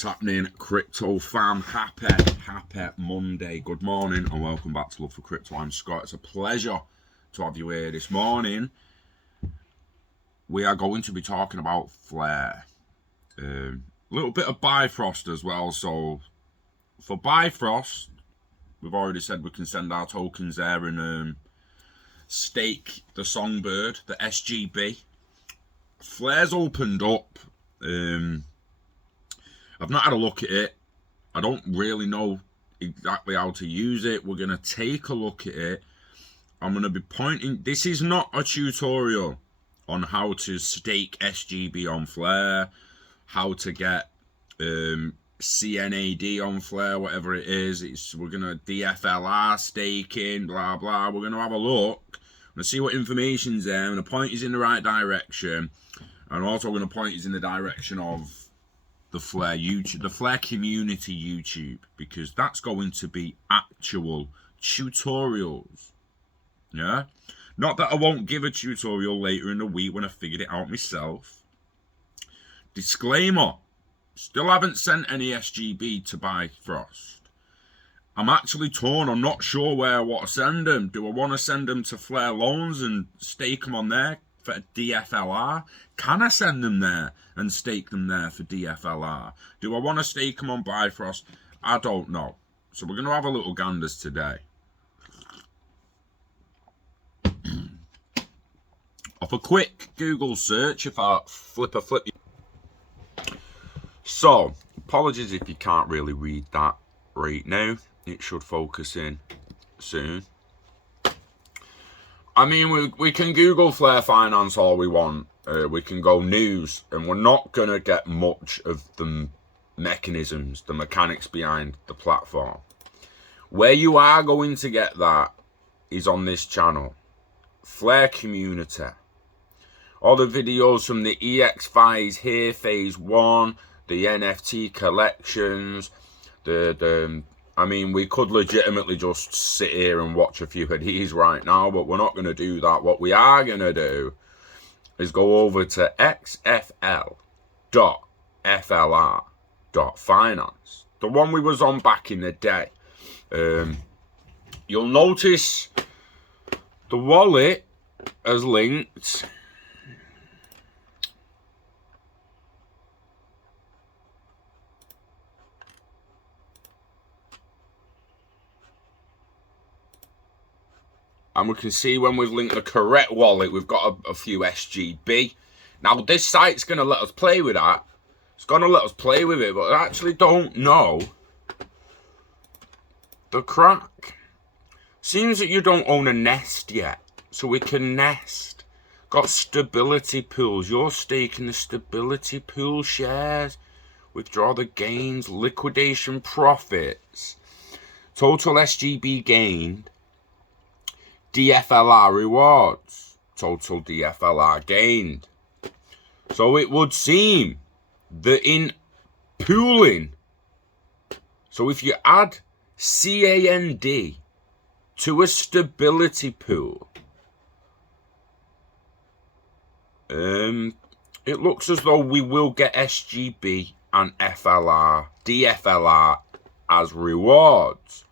What's happening, crypto fam? Happy Monday. Good morning and welcome back to Love for Crypto. I'm Scott. It's a pleasure to have you here this morning. We are going to be talking about Flare. A little bit of Bifrost as well. So for Bifrost, we've already said we can send our tokens there and stake the Songbird, the SGB. Flare's opened up. I've not had a look at it. I don't really know exactly how to use it. We're going to take a look at it. I'm going to be pointing... This is not a tutorial on how to stake SGB on Flare, how to get CNAD on Flare, whatever it is. We're going to DFLR staking, blah, blah. We're going to have a look. I'm going to see what information's there. I'm going to point you in the right direction. And also going to point you in the direction of the Flare YouTube, the Flare community YouTube, because that's going to be actual tutorials. Yeah? Not that I won't give a tutorial later in the week when I figured it out myself. Disclaimer, still haven't sent any SGB to Bifrost. I'm actually torn. I'm not sure where I want to send them. Do I want to send them to Flare Loans and stake them on there for DFLR? Can I send them there and stake them there for DFLR? Do I want to stake them on Bifrost? I don't know. So we're going to have a little ganders today. Off a quick Google search, if I flip. So, apologies if you can't really read that right now. It should focus in soon. I mean, we can Google Flare Finance all we want. We can go news, and we're not going to get much of the mechanisms, the mechanics behind the platform. Where you are going to get that is on this channel, Flare Community. All the videos from the EX phase here, phase 1, the NFT collections, I mean, we could legitimately just sit here and watch a few of these right now, but we're not going to do that. What we are going to do is go over to xfl.flr.finance, the one we was on back in the day. You'll notice the wallet has linked and we can see when we've linked the correct wallet, we've got a few SGB. Now, this site's going to let us play with that. It's going to let us play with it, but I actually don't know the crack. Seems that you don't own a nest yet, so we can nest. Got stability pools. You're staking the stability pool shares. Withdraw the gains, liquidation profits. Total SGB gained. DFLR rewards, total DFLR gained. So it would seem that in pooling, so if you add CAND to a stability pool, it looks as though we will get SGB and DFLR as rewards.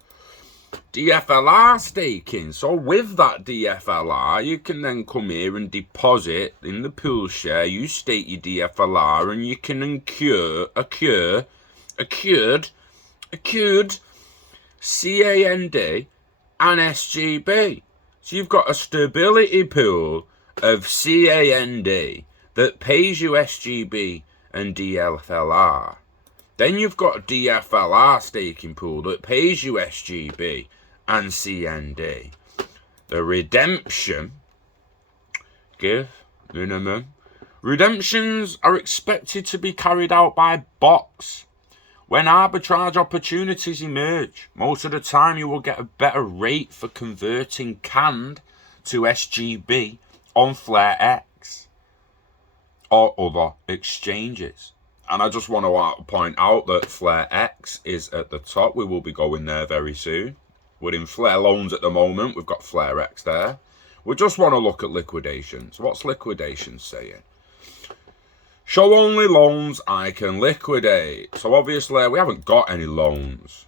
DFLR staking. So with that DFLR, you can then come here and deposit in the pool share. You stake your DFLR and you can accrued CAND and SGB. So you've got a stability pool of CAND that pays you SGB and DFLR. Then you've got a DFLR staking pool that pays you SGB and CND. The redemption, give minimum. Redemptions are expected to be carried out by bots. When arbitrage opportunities emerge, most of the time you will get a better rate for converting CAND to SGB on FlareX or other exchanges. And I just want to point out that FlareX is at the top. We will be going there very soon. We're in Flare Loans at the moment. We've got FlareX there. We just want to look at liquidations. What's liquidations saying? Show only loans I can liquidate. So obviously we haven't got any loans.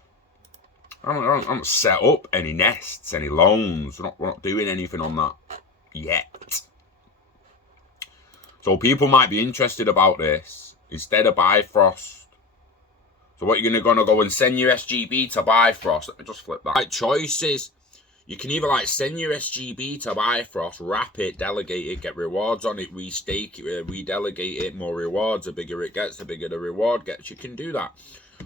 I haven't set up any nests, any loans. We're not doing anything on that yet. So people might be interested about this instead of Bifrost. So what you're gonna go and send your SGB to Bifrost? Let me just flip that. Like choices. You can either like send your SGB to Bifrost, wrap it, delegate it, get rewards on it, restake it, redelegate it, more rewards. The bigger it gets, the bigger the reward gets. You can do that.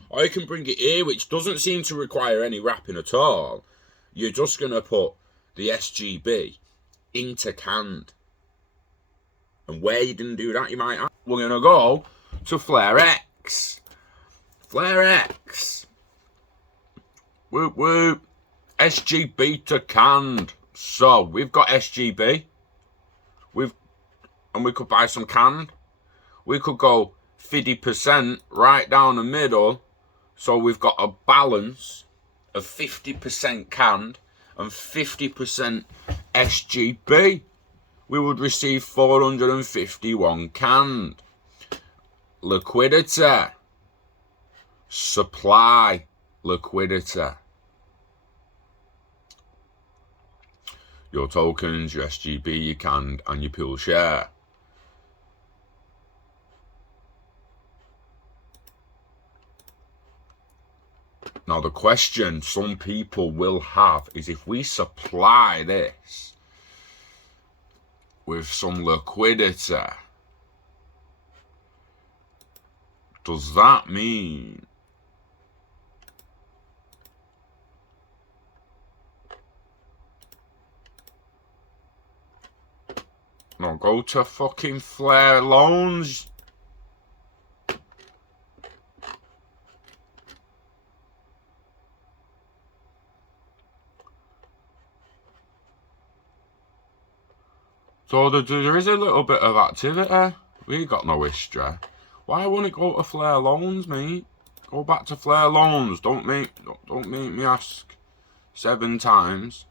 Or you can bring it here, which doesn't seem to require any wrapping at all. You're just going to put the SGB into canned. And where you didn't do that, you might have. We're going to go to FlareX. FlareX. Whoop whoop. SGB to canned. So we've got SGB. And we could buy some canned. We could go 50% right down the middle. So we've got a balance of 50% canned and 50% SGB. We would receive 451 canned. Liquidity. Supply liquidity. Your tokens, your SGB, your canned, and your pool share. Now the question some people will have is, if we supply this with some liquidity, does that mean no, go to fucking Flare Loans? So there is a little bit of activity. We got no history. Why won't it go to Flare Loans, mate? Go back to Flare Loans. Don't make me ask 7 times.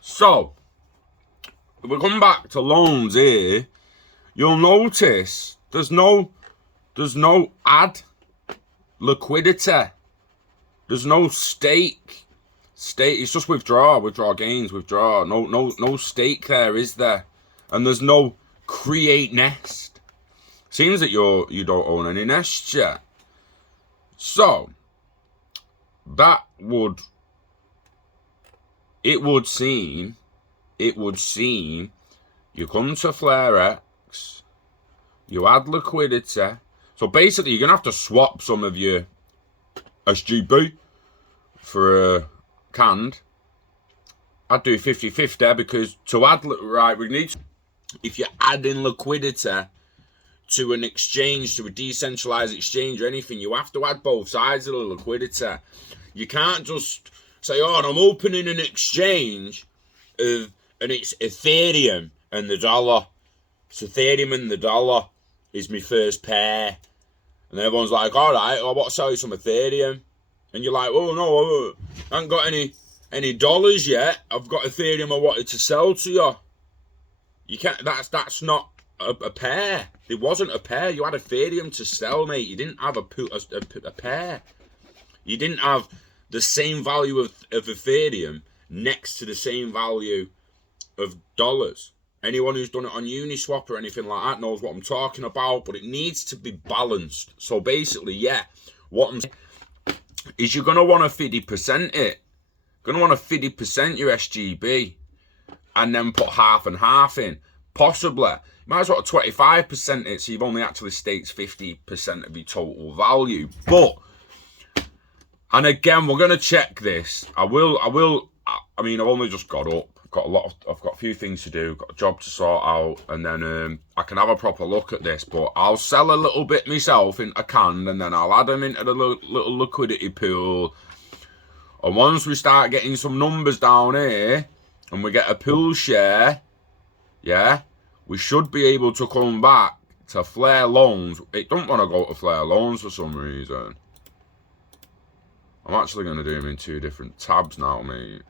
So, if we come back to loans here, you'll notice there's no add liquidity. There's no stake. It's just withdraw gains, withdraw. No stake there, is there? And there's no create nest. Seems that you don't own any nests yet. So it would seem you come to FlareX, you add liquidity. So basically you're gonna have to swap some of your SGB for canned. I'd do 50-50 because to add, right, we need to, if you're adding liquidity to an exchange, to a decentralized exchange or anything, you have to add both sides of the liquidity. You can't just say, oh, I'm opening an exchange and it's Ethereum and the dollar. It's Ethereum and the dollar is my first pair. And everyone's like, all right, I want to sell you some Ethereum. And you're like, oh no, I haven't got any dollars yet. I've got Ethereum I wanted to sell to you. You can't. That's not a pair. It wasn't a pair. You had Ethereum to sell, mate. You didn't have a pair. You didn't have the same value of Ethereum next to the same value of dollars. Anyone who's done it on Uniswap or anything like that knows what I'm talking about. But it needs to be balanced. So basically, yeah, what I'm saying is you're going to want to 50% it. You're going to want to 50% your SGB and then put half and half in. Possibly. You might as well 25% it, so you've only actually staked 50% of your total value. But, and again, we're going to check this. I mean, I've only just got up. I've got a few things to do, got a job to sort out, and then I can have a proper look at this. But I'll sell a little bit myself in a can, and then I'll add them into the little liquidity pool. And once we start getting some numbers down here, and we get a pool share, yeah, we should be able to come back to Flare Loans. It don't want to go to Flare Loans for some reason. I'm actually going to do them in 2 different tabs now, mate.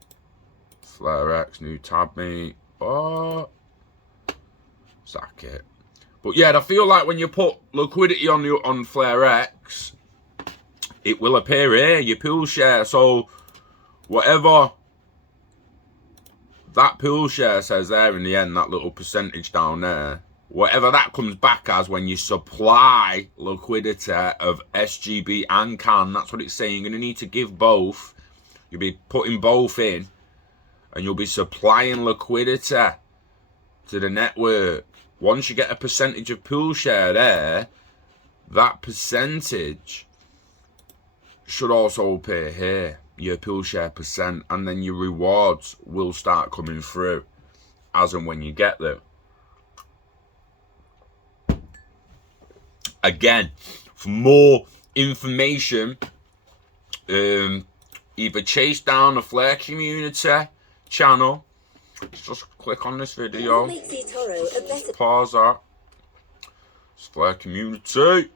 FlareX, new tab, mate. Oh, sack it. But yeah, I feel like when you put liquidity on FlareX, it will appear here, your pool share. So whatever that pool share says there in the end, that little percentage down there, whatever that comes back as when you supply liquidity of SGB and CAN, that's what it's saying. You're going to need to give both. You'll be putting both in, and you'll be supplying liquidity to the network. Once you get a percentage of pool share there, that percentage should also appear here, your pool share percent, and then your rewards will start coming through as and when you get them. Again, for more information, either chase down the Flare community channel. Just click on this video. Pause that. It's Flare community.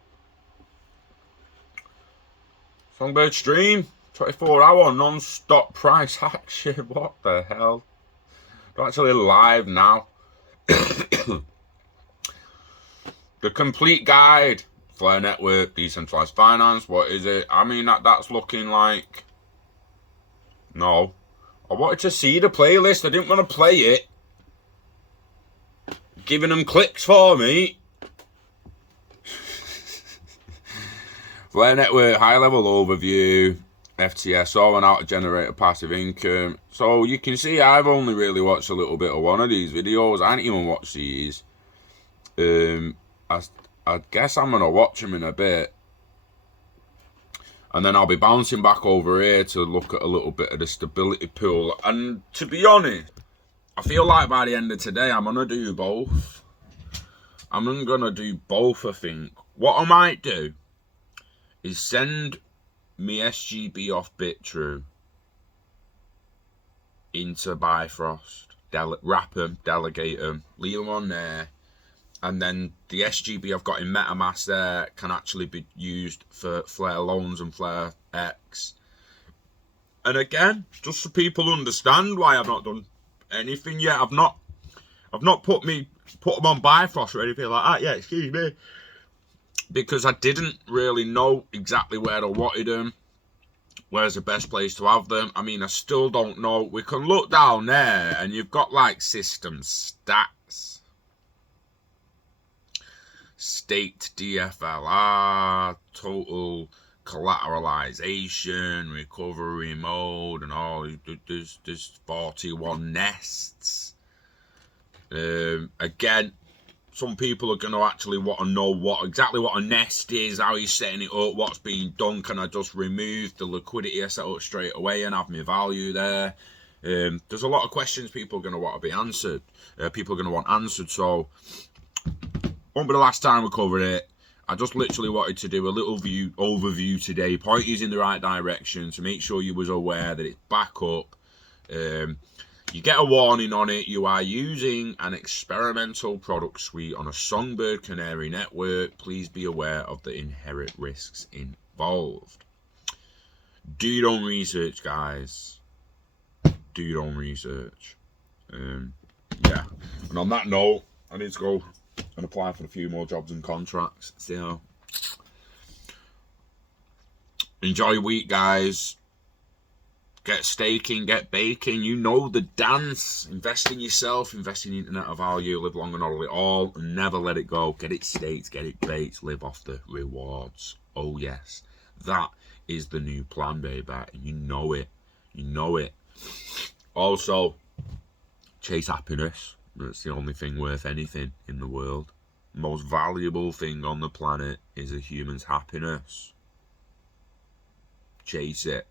Songbird stream. 24-hour non-stop price action. What the hell? They're actually live now. The complete guide. Flare network, decentralized finance. What is it? I mean, that's looking like... No. I wanted to see the playlist. I didn't want to play it. Giving them clicks for me. Flare network, high level overview, FTSO and how to generate a passive income. So you can see I've only really watched a little bit of one of these videos. I didn't even watch these. I guess I'm going to watch them in a bit. And then I'll be bouncing back over here to look at a little bit of the stability pool. And to be honest, I feel like by the end of today, I'm going to do both. I'm going to do both, I think. What I might do is send me SGB off Bitrue into Bifrost. Wrap them, delegate them, leave them on there. And then the SGB I've got in MetaMask there can actually be used for Flare loans and FlareX. And again, just so people understand why I've not done anything yet. I've not put them on Bifrost or anything like that yet, excuse me. Because I didn't really know exactly where I wanted them. Where's the best place to have them? I mean, I still don't know. We can look down there and you've got like system stats. Staked DFLR, total collateralization, recovery mode, and all. There's 41 nests. Again, some people are going to actually want to know exactly what a nest is, how you're setting it up, what's being done. Can I just remove the liquidity I set up straight away and have my value there? There's a lot of questions people are going to want to be answered. People are going to want answered, so won't be the last time we cover it. I just literally wanted to do a little overview today, point you in the right direction to make sure you was aware that it's back up. You get a warning on it. You are using an experimental product suite on a Songbird Canary network. Please be aware of the inherent risks involved. Do your own research, guys. Do your own research. Yeah. And on that note, I need to go and apply for a few more jobs and contracts. So, enjoy your week, guys. Get staking, get baking. You know the dance. Invest in yourself, invest in internet of value, live long and all it all, and never let it go. Get it staked, get it baked, live off the rewards. Oh yes, that is the new plan, baby. You know it. You know it. Also, chase happiness. That's the only thing worth anything in the world. The most valuable thing on the planet is a human's happiness. Chase it.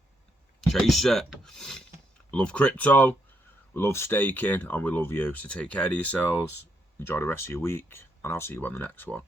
Chase it. We love crypto, we love staking, and we love you. So take care of yourselves, enjoy the rest of your week, and I'll see you on the next one.